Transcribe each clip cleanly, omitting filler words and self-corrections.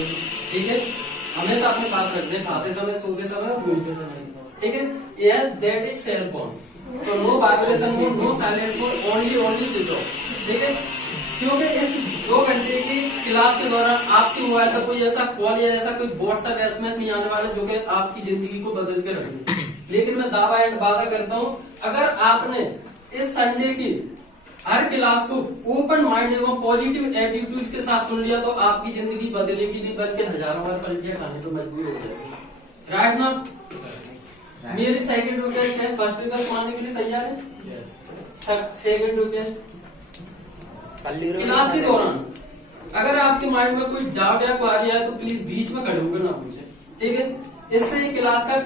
ठीक है, हमेशा अपने पास रखते हैं, खाते समय, सोते समय और घूमते समय। ठीक है, यह दैट इज सेल फोन। तो no vibration mode, no silent mode, only switch off. ठीक है, क्योंकि इस 2 घंटे की क्लास के दौरान आपके मोबाइल का कोई ऐसा कॉल या ऐसा कोई व्हाट्सएप एसएमएस नहीं आने वाला जो कि आपकी जिंदगी को बदल के रखेगी। लेकिन मैं दावा एंड वादा करता हूँ, अगर आपने इस संडे की हर क्लास को ओपन माइंड एवं पॉजिटिव एटीट्यूड के साथ सुन लिया तो आपकी जिंदगी बदलेगी नहीं, बल्कि हजारों बार पलटियां खाने को मजबूर हो जाएगी। राइट ना? मेरी सेकंड रिक्वेस्ट है, फर्स्ट रिक्वेस्ट मानने के लिए तैयार है? सेकंड रिक्वेस्ट, क्लास के दौरान अगर आपके माइंड में कोई डाउट या क्वारी है तो प्लीज बीच में खड़े होकर ना पूछे। ठीक है, इससे क्लास का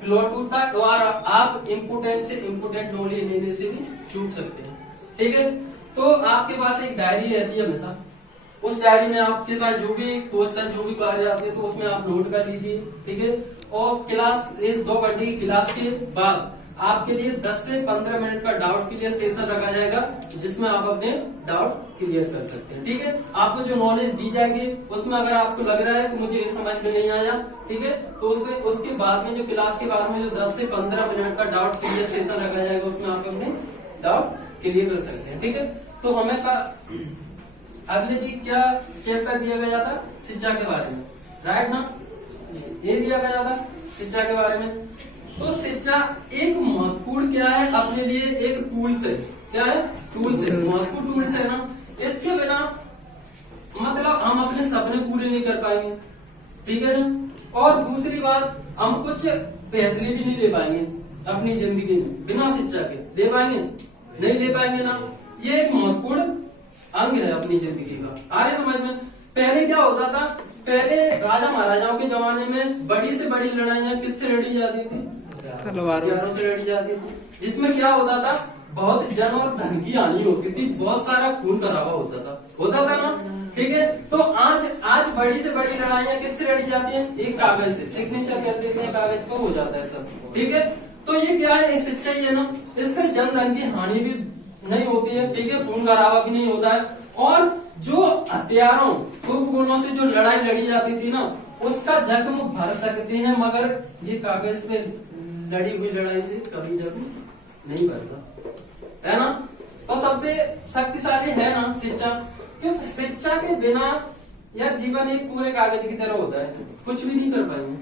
फ्लो टूटता है और आप इम्पोर्टेंट से इम्पोर्टेंट नॉलेज लेने से भी चूक सकते हैं। ठीक है, तो आपके पास एक डायरी रहती है हमेशा, उस डायरी में आपके पास जो भी क्वेश्चन, जो भी कार्य आते हैं तो उसमें आप नोट कर लीजिए। ठीक है, और क्लास 2 घंटे की क्लास के बाद आपके लिए 10 से 15 मिनट का डाउट क्लियर सेशन रखा जाएगा, जिसमें आप अपने डाउट क्लियर कर सकते हैं। ठीक है, आपको जो नॉलेज दी जाएगी उसमें अगर आपको लग रहा है कि मुझे ये समझ में नहीं आया, ठीक है, तो उसके बाद में जो क्लास के बाद में जो 10 से 15 मिनट का डाउट क्लियर सेशन रखा जाएगा उसमें आप अपने डाउट क्लियर कर सकते हैं। ठीक है, तो हमें अगले दिन क्या चैप्टर दिया गया था? शिक्षा के बारे में। राइट ना? ये दिया गया था शिक्षा के बारे में। तो शिक्षा एक महत्वपूर्ण क्या है अपने लिए, एक टूल्स है। क्या है? टूल्स है, महत्वपूर्ण टूल्स है ना। इसके बिना मतलब हम अपने सपने पूरे नहीं कर पाएंगे। ठीक है ना? और दूसरी बात, हम कुछ फैसले भी नहीं ले पाएंगे अपनी जिंदगी में बिना शिक्षा के। दे पाएंगे? नहीं दे पाएंगे ना। ये एक महत्वपूर्ण अंग है अपनी जिंदगी का। आ रहे समझ में? पहले क्या होता था? पहले राजा महाराजाओं के जमाने में बड़ी से बड़ी लड़ाइयां किससे लड़ी जाती थी? हथियारों से लड़ी जाती थी, जिसमें क्या होता था? बहुत जन और धन की हानि होती थी, बहुत सारा खून खराबा होता था ना। ठीक है, तो आज बड़ी से बड़ी लड़ाइयां किससे लड़ी जाती हैं? एक कागज से सिग्नेचर कर देते हैं, कागज पर हो जाता है सब। ठीक है, तो ये क्या है? सच्चाई है ना। इससे जन धन की हानि भी नहीं होती है। ठीक है, खून खराबा भी नहीं होता है। और जो हथियारों उपकरणों से जो लड़ाई लड़ी जाती थी ना, उसका जख्म भर सकते हैं, मगर ये कागज पे लड़ी हुई लड़ाई से कभी जख्म नहीं भरता है ना। तो सबसे शक्तिशाली है ना शिक्षा, क्यों? शिक्षा के बिना यह जीवन एक पूरे कागज की तरह होता है, कुछ भी नहीं कर पाएंगे।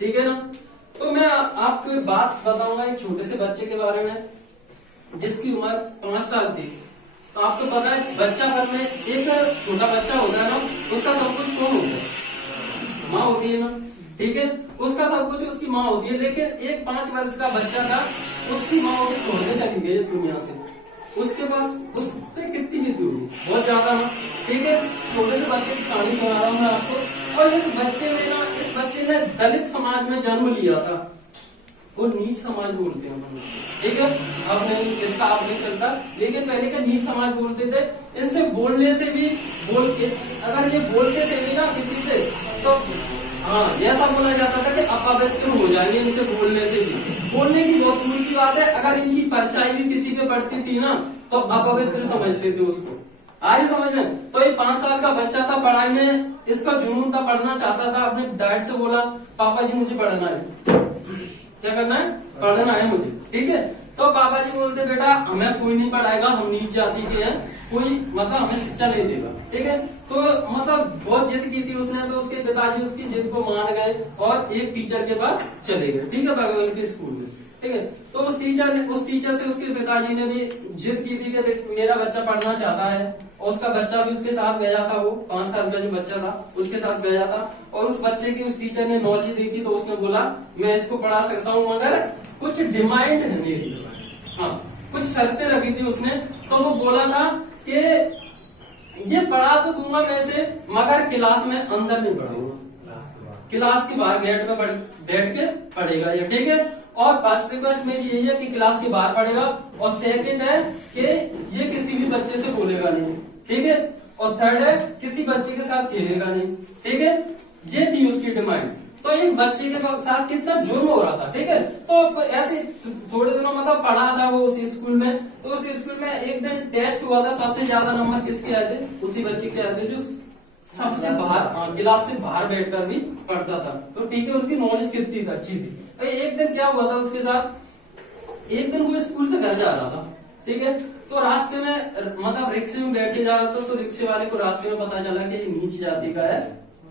ठीक है ना? तो मैं आपको एक बात बताऊंगा एक छोटे से बच्चे के बारे में जिसकी उम्र 5 साल थी। तो आपको पता है बच्चा घर में एक छोटा बच्चा होता है ना, उसका सब कुछ कौन होता है? माँ होती है ना। ठीक है, उसका सब कुछ उसकी माँ होती है। लेकिन एक 5 वर्ष का बच्चा था, उसकी माँ उसे छोड़ने चली गई इस दुनिया से। उसके पास उस पे कितनी बीती होगी? बहुत ज्यादा ना। ठीक है, छोटे से बच्चे की कहानी सुना रहा हूँ मैं आपको। और इस बच्चे ने दलित समाज में जन्म लिया था। वो नीच समाज बोलते हैं। ठीक है, अब नहीं चलता, अब नहीं चलता, लेकिन पहले का नीच समाज बोलते थे। इनसे बोलने से भी अगर ये बोलते थे भी ना किसी से, तो हाँ ऐसा बोला जाता था कि अपवित्र हो जाएंगे इनसे बोलने से भी। बोलने की बहुत दूर की बात है, अगर इनकी परछाई भी किसी पे पड़ती थी ना तो अपवित्र समझते थे उसको। आगे समझ में? तो ये 5 साल का बच्चा था, पढ़ाई में इसका जुनून था, पढ़ना चाहता था। अपने डैड से बोला, पापा जी मुझे पढ़ना है। क्या करना है? पढ़ना है मुझे। ठीक है, तो पापा जी बोलते, बेटा हमें कोई नहीं पढ़ाएगा, हम नीच जाति के हैं, कोई मतलब हमें शिक्षा नहीं देगा। ठीक है, तो मतलब बहुत जिद की थी उसने, तो उसके पिताजी उसकी जिद को मान गए और एक टीचर के पास चले गए। ठीक है, बगल के स्कूल में। ठीक है, तो उस टीचर से उसके पिताजी ने भी जिद की थी कि मेरा बच्चा पढ़ना चाहता है, और उसका बच्चा भी उसके साथ गया था। वो 5 साल का जो बच्चा था उसके साथ गया था, और उस बच्चे की उस टीचर ने नॉलेज देखी तो उसने बोला मैं इसको पढ़ा सकता हूँ, मगर कुछ डिमांड है मेरी। हाँ, कुछ शर्तें रखी थी उसने। तो वो बोला था कि ये पढ़ा तो दूंगा मैं से, मगर क्लास में अंदर नहीं पढ़ाऊंगा, क्लास के बाहर गेट पे बैठ के पढ़ेगा ये। ठीक है, और फर्स्ट रिक्वेस्ट मेरी यही है कि क्लास के बाहर पढ़ेगा, और सेकंड है कि ये किसी भी बच्चे से बोलेगा नहीं। ठीक है, और थर्ड है किसी बच्चे के साथ खेलेगा नहीं। ठीक है, ये थी उसकी डिमांड। तो एक बच्चे के साथ कितना जुर्म हो रहा था। ठीक है, तो ऐसे थोड़े दिनों मतलब पढ़ा था वो उसी स्कूल में। तो उस स्कूल में एक दिन टेस्ट हुआ था, सबसे ज्यादा नंबर किसके आए थे? उसी बच्चे के आए थे जो सबसे बाहर क्लास से बाहर बैठकर भी पढ़ता था। तो ठीक है, उसकी नॉलेज कितनी अच्छी थी। तो एक दिन क्या हुआ था उसके साथ, एक दिन वो स्कूल से घर जा रहा था, ठीक है, तो रास्ते में मतलब रिक्शे में बैठ के जा रहा था, तो रिक्शे वाले को रास्ते में पता चला कि ये नीच जाति का है,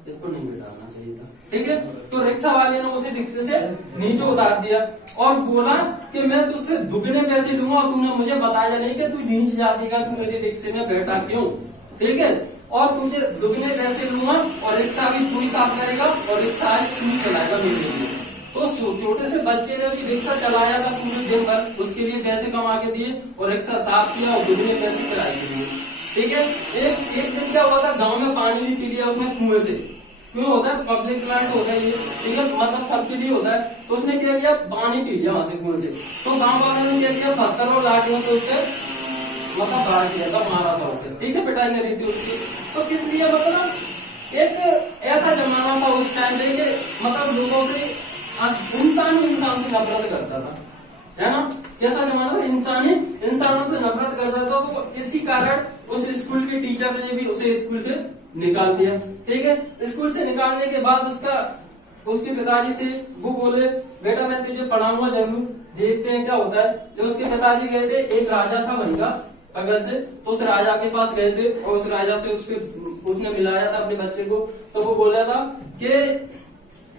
इसको नहीं बिठाना चाहिए था, ठीक है। तो रिक्शा वाले ने उसे रिक्शे से नीचे उतार दिया और बोला कि मैं तुझसे दुगने पैसे लूंगा और तूने मुझे बताया नहीं कि तू नीच जाति का, तू मेरे रिक्शे में बैठा क्यों, ठीक है, और तुझे दुगने पैसे लूंगा और रिक्शा भी तू ही साफ करेगा और रिक्शा आज तू ही चलाएगा मेरे लिए। तो छोटे से बच्चे ने भी रिक्शा चलाया था पूरे दिन भर, उसके लिए पैसे कमा के दिए और रिक्शा साफ किया और दुगने पैसे किराए के लिए, ठीक है। एक दिन क्या हुआ था, गांव में पानी भी पी लिया उसने कुएं से, क्यों होता है, पब्लिक प्लांट होता है ये, ठीक है, मतलब सबके लिए होता है। तो उसने क्या किया, पानी पी लिया वहां से कुएं से। तो गांव वालों ने क्या किया, पत्थर और लाठियों से उसके मतलब बाहर किया था, मारा था उसे, ठीक है, पिटाई करी थी उसकी। तो किस लिए, मतलब एक ऐसा जमाना था उस टाइम पे कि मतलब लोगों से इंसान इंसान से नफरत करता था, है ना, कैसा जमाना था, इंसानी इंसानों से नफरत करता था। तो इसी कारण उस स्कूल के टीचर ने भी उसे स्कूल से निकाल दिया, ठीक है। स्कूल से निकालने के बाद उसके पिताजी थे, वो बोले बेटा मैं तुझे पढ़ाऊंगा जरूर, देखते हैं क्या होता है। जब उसके पिताजी गए थे, एक राजा था वहीं का बगल से, तो उस राजा के पास गए थे और उस राजा से उसने मिलाया था अपने बच्चे को। तो वो बोला था कि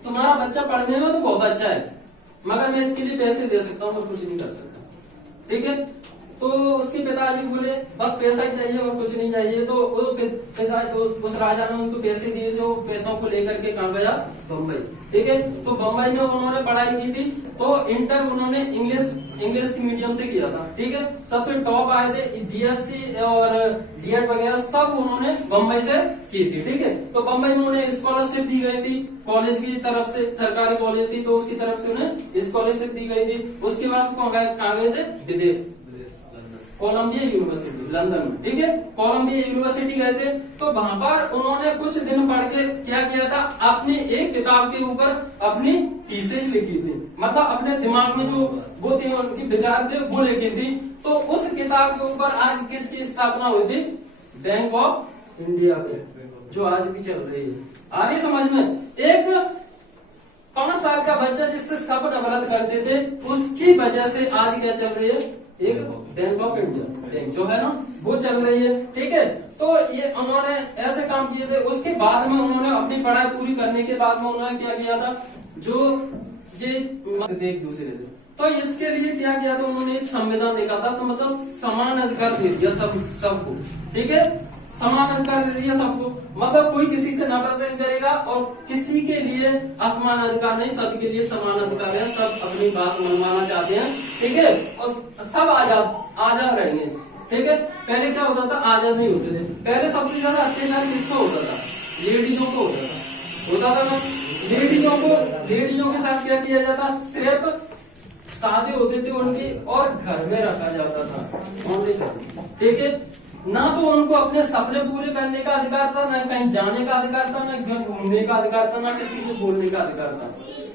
तुम्हारा बच्चा पढ़ने में तो बहुत अच्छा है, मगर मैं इसके लिए पैसे दे सकता हूँ, मैं कुछ नहीं कर सकता, ठीक है। तो उसके पिताजी बोले बस पैसा ही चाहिए और कुछ नहीं चाहिए। तो पिताजी उस राजा ने उनको पैसे दिए थे, वो पैसों को लेकर के कहाँ गया, बम्बई, ठीक है। तो बम्बई में उन्होंने पढ़ाई की थी, तो इंटर उन्होंने इंग्लिश मीडियम से किया था, ठीक है। सबसे टॉप आए थे, बीएससी और डीएड वगैरह सब उन्होंने बम्बई से की थी, ठीक है। तो बम्बई में उन्हें स्कॉलरशिप दी गई थी कॉलेज की तरफ से, सरकारी कॉलेज थी तो उसकी तरफ से उन्हें स्कॉलरशिप दी गई थी। उसके बाद कहाँ गए थे, विदेश, कोलंबिया यूनिवर्सिटी लंदन में, ठीक है, कोलंबिया यूनिवर्सिटी गए थे। तो वहां पर उन्होंने कुछ दिन पढ़ के क्या किया था, अपनी एक किताब के ऊपर अपनी थीसिस लिखी थी, मतलब अपने दिमाग में जो वो थे उनके विचार थे वो लिखी थी। तो उस किताब के ऊपर आज किसकी स्थापना हुई थी, बैंक ऑफ इंडिया के, जो आज भी चल रही है। आगे समझ में, एक 5 साल का बच्चा जिससे सब नफरत करते थे, उसकी वजह से आज क्या चल रही है, एक बैंक ऑफ इंडिया बैंक जो है ना वो चल रही है, ठीक है। तो ये उन्होंने ऐसे काम किए थे। उसके बाद में उन्होंने अपनी पढ़ाई पूरी करने के बाद में उन्होंने क्या किया था, जो एक दूसरे से, तो इसके लिए क्या किया था, उन्होंने एक संविधान लिखा था, तो मतलब समान अधिकार दे दिया सबको, ठीक है, समान अधिकार दे दिया सबको, मतलब कोई किसी से नफरत नहीं करेगा और किसी के लिए असमान अधिकार नहीं, सबके लिए समान अधिकार है, सब अपनी बात मनवाना चाहते हैं, ठीक है, और सब आजाद रहेंगे, ठीक है। पहले क्या होता था, आजाद नहीं होते थे, पहले सबसे ज्यादा अत्याचार किसको होता था, लेडीजों को होता था ना, लेडीजों के साथ क्या किया जाता, सिर्फ शादी होते थे उनकी और घर में रखा जाता था, ठीक है। ना तो उनको अपने सपने पूरे करने का अधिकार था, ना कहीं जाने का अधिकार था, ना कहीं घूमने का अधिकार था, ना किसी से बोलने का अधिकार था,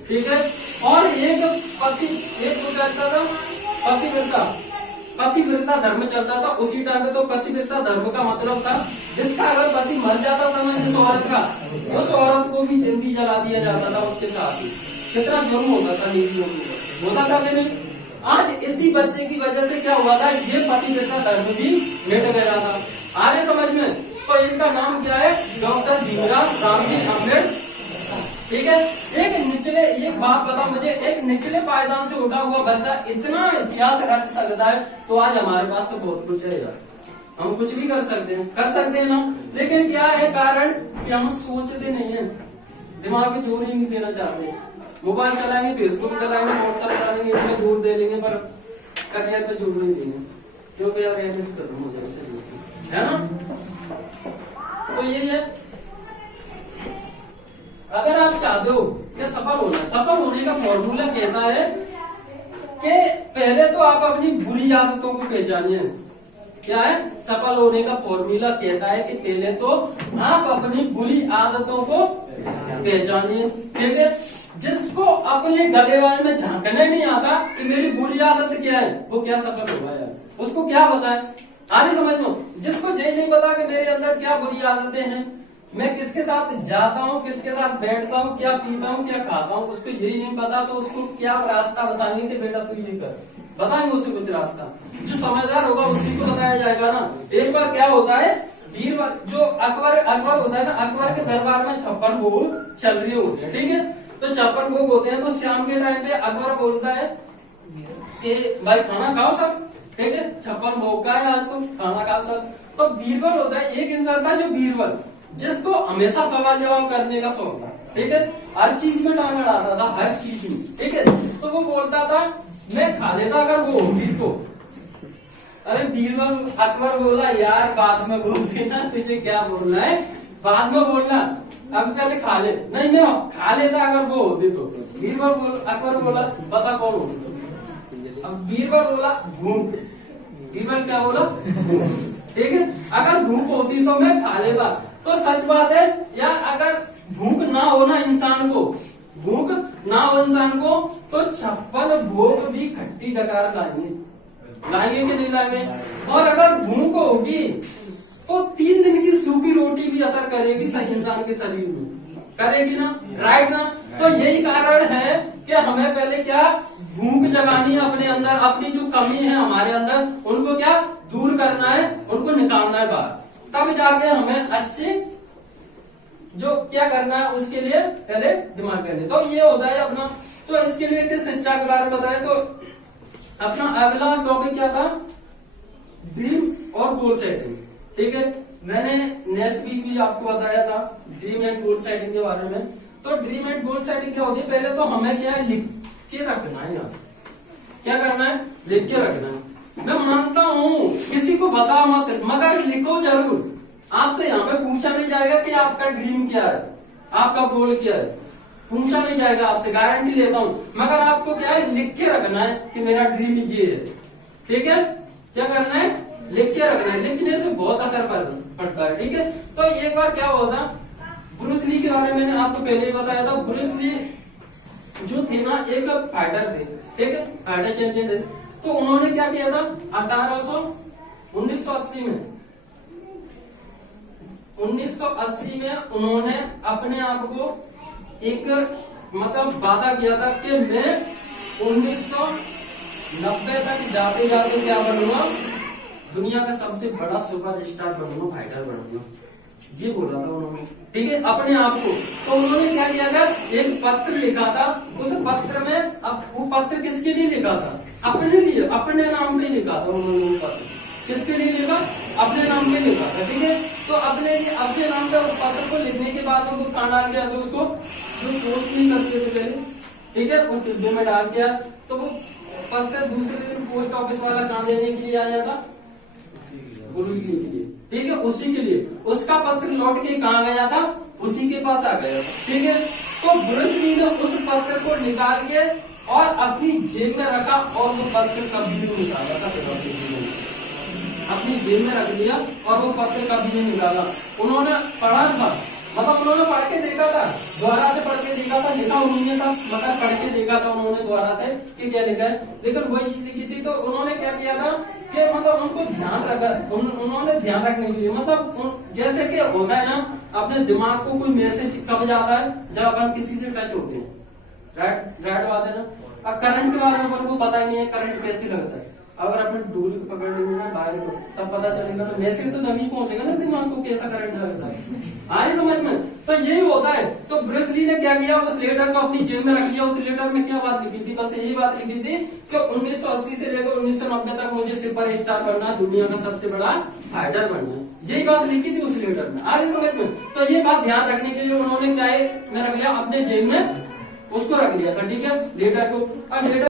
ठीक है। और एक तो कहता था पतिव्रता धर्म चलता था उसी टाइम पे। तो पतिव्रता धर्म का मतलब था जिसका अगर पति मर जाता था ना जिस औरत का, उस औरत को भी जिंदगी जला दिया जाता था उसके साथ ही। कितना जुर्म होता था, नीतियों होता था कि नहीं। आज इसी बच्चे की वजह से क्या हुआ था, ये पतिव्रता धर्म भी मिट गया था। आगे समझ में, तो इनका नाम क्या है, डॉक्टर भीमराव रामजी अम्बेडकर, ठीक है। एक बात बता मुझे, एक निचले पायदान से उठा हुआ बच्चा इतना इतिहास रच सकता है, तो आज हमारे पास तो बहुत कुछ है यार, हम कुछ भी कर सकते हैं ना। लेकिन क्या है कारण कि हम सोचते नहीं है, दिमाग में जोर ही नहीं देना चाहते। मोबाइल चलाएंगे, फेसबुक चलाएंगे, व्हाट्सएप चलाएंगे, इसमें जोर दे लेंगे पर करियर पे जोर नहीं देंगे, क्योंकि यार ऐसे खत्म हो जाए, है ना। तो ये है, अगर आप चाहते हो कि सफल होने का फॉर्मूला कहता है कि पहले तो आप अपनी बुरी आदतों को पहचानिए। क्या है, सफल होने का फॉर्मूला कहता है कि पहले तो आप अपनी बुरी आदतों को पहचानिए, ठीक है। जिसको अपने गलेवाल में झांकने नहीं आता कि मेरी बुरी आदत क्या है, वो क्या सफल होगा यार, उसको क्या पता है। आगे समझ लो, जिसको ये नहीं पता कि मेरे अंदर क्या बुरी आदतें हैं, मैं किसके साथ जाता हूँ, किसके साथ बैठता हूँ, क्या पीता हूँ, क्या खाता हूँ, उसको यही नहीं पता तो उसको क्या रास्ता बताएंगे कि बेटा तू ये कर, बताएंगे उसे कुछ रास्ता। जो समझदार होगा उसी को बताया जाएगा ना। एक बार क्या होता है, बीरबल जो अकबर होता है ना, अकबर के दरबार में 56 भोग चल रही होती है, ठीक है। तो 56 भोग होते हैं, तो शाम के टाइम पे अकबर बोलता है कि भाई खाना खाओ सब, ठीक है, 56 भोग का है आज, तो खाना खाओ सब। तो बीरबल होता है, एक इंसान था जो बीरबल, जिसको हमेशा सवाल जवाब करने का शौक था, ठीक है, हर चीज में टांग अड़ाता था, हर चीज में, ठीक है। तो वो बोलता था मैं खा लेता अगर वो होगी तो। अरे बीरबल, अकबर बोला यार बाद में बोल देना, तुझे क्या बोलना है बाद में बोलना, अब पहले खा ले। नहीं मैं खा लेता अगर वो होती तो। अकबर बोला पता कौन होती। अब बीरबल बोला भूख। बीरबल क्या बोला, भूख, ठीक है। अगर भूख होती तो मैं खा लेता। तो सच बात है यार, अगर भूख ना हो ना इंसान को, भूख ना हो इंसान को, तो 56 भोग भी खट्टी डकार लाएंगे कि नहीं लाएंगे। और अगर भूख होगी तो 3 दिन की सूखी रोटी भी असर करेगी इंसान के शरीर में, करेगी ना, राइट ना। तो यही कारण है कि हमें पहले क्या भूख जगानी है अपने अंदर, अपनी जो कमी है हमारे अंदर उनको क्या दूर करना है, उनको निकालना है बाहर, तब जाके हमें अच्छी जो क्या करना है उसके लिए पहले दिमाग करने। तो ये होता है अपना। तो इसके लिए किस शिक्षा के बारे में बताया, तो अपना अगला टॉपिक क्या था, ड्रीम और गोल सेटिंग, ठीक है। मैंने नेक्स्ट वीक भी आपको बताया था ड्रीम एंड गोल सेटिंग के बारे में। तो ड्रीम एंड गोल सेटिंग क्या होती है, पहले तो हमें क्या है लिख के रखना है यार, क्या करना है, लिख के रखना है। मैं मानता हूँ किसी को बता मत, मगर लिखो जरूर। आपसे यहाँ पे पूछा नहीं जाएगा कि आपका ड्रीम क्या है, आपका गोल क्या है, पूछा नहीं जाएगा आपसे, गारंटी लेता हूँ। मगर आपको क्या है, लिख के रखना है कि मेरा ड्रीम ये है, ठीक है। क्या करना है, लिख के रखना है। लिखने से बहुत असर पड़ता है, ठीक है। तो एक बार क्या हुआ था, ब्रूस ली के बारे में मैंने आपको पहले ही बताया था। ब्रूस ली जो थे ना, एक फाइटर थे, ठीक है, फाइटर चैंपियन थे। तो उन्होंने क्या किया था 1980 में उन्होंने अपने आप को एक मतलब वादा किया था कि मैं 1990 तक जाते जाते क्या बनूंगा, दुनिया का सबसे बड़ा सुपर स्टार बनूंगा, फाइटर बनूंगा, ये बोला था उन्होंने, ठीक है, अपने आप को। तो उन्होंने क्या किया था, एक पत्र लिखा था। उस पत्र में, अब वो पत्र किसके लिए लिखा था, अपने लिए, अपने नाम पे लिखा था उन्होंने। वो पत्र किसके लिए लिखा, अपने नाम पे लिखा था, ठीक है। तो अपने नाम पे उस पत्र को लिखने के बाद उनको कहाँ डाल दिया था, उसको जो पोस्ट नहीं करते थे पहले, ठीक है, उस डिब्बे में डाल दिया। तो वो पत्र दूसरे दिन पोस्ट ऑफिस वाला कहाँ देने के लिए आ जाता, ब्रूस ली के लिए, ठीक है, उसी के लिए। उसका पत्र लौट के कहाँ गया था, उसी के पास आ गया था, ठीक है। तो ब्रूस ली ने उस पत्र को निकाल के और अपनी जेब में रखा, और वो पत्र कभी नहीं निकाला था, अपनी जेब में रख लिया और वो पत्र कभी नहीं निकाला। उन्होंने पढ़ा था, मतलब उन्होंने पढ़ के देखा था, दोबारा से पढ़ के देखा था, लिखा उन्होंने था, मतलब पढ़ के देखा था उन्होंने दोबारा से कि क्या लिखा है, लेकिन वही चीज लिखी थी। तो उन्होंने क्या किया था कि मतलब उनको ध्यान रखा, उन्होंने ध्यान रखने के लिए, मतलब जैसे कि होता है ना, अपने दिमाग को कोई मैसेज कब जाता है, जब अपन किसी से टच होते हैं, राइट बात है ना। अब करंट के बारे में अपन को पता ही नहीं है, करंट कैसे लगता है। अगर अपन डोरी को पकड़ लेंगे ना बाहर को, तब पता चलेगा ना, मैसेज तो तभी पहुंचेगा ना दिमाग को कैसा करंट लगता है, आए समझ में। तो यही होता है। तो ब्रूस ली ने क्या किया, उस लेटर को अपनी जेब में रख लिया। उस लेटर में क्या बात लिखी थी, बस यही बात लिखी थी कि 1980 से लेकर 1990 तक मुझे सुपर स्टार बनना, दुनिया का सबसे बड़ा फाइटर बनना, यही बात लिखी थी उस लेटर में, आए समझ में। तो ये बात ध्यान रखने के लिए उन्होंने क्या है, मैं रख लिया अपने जेब में, उसको रख लिया था, ठीक है, लेटर को। अब लेटर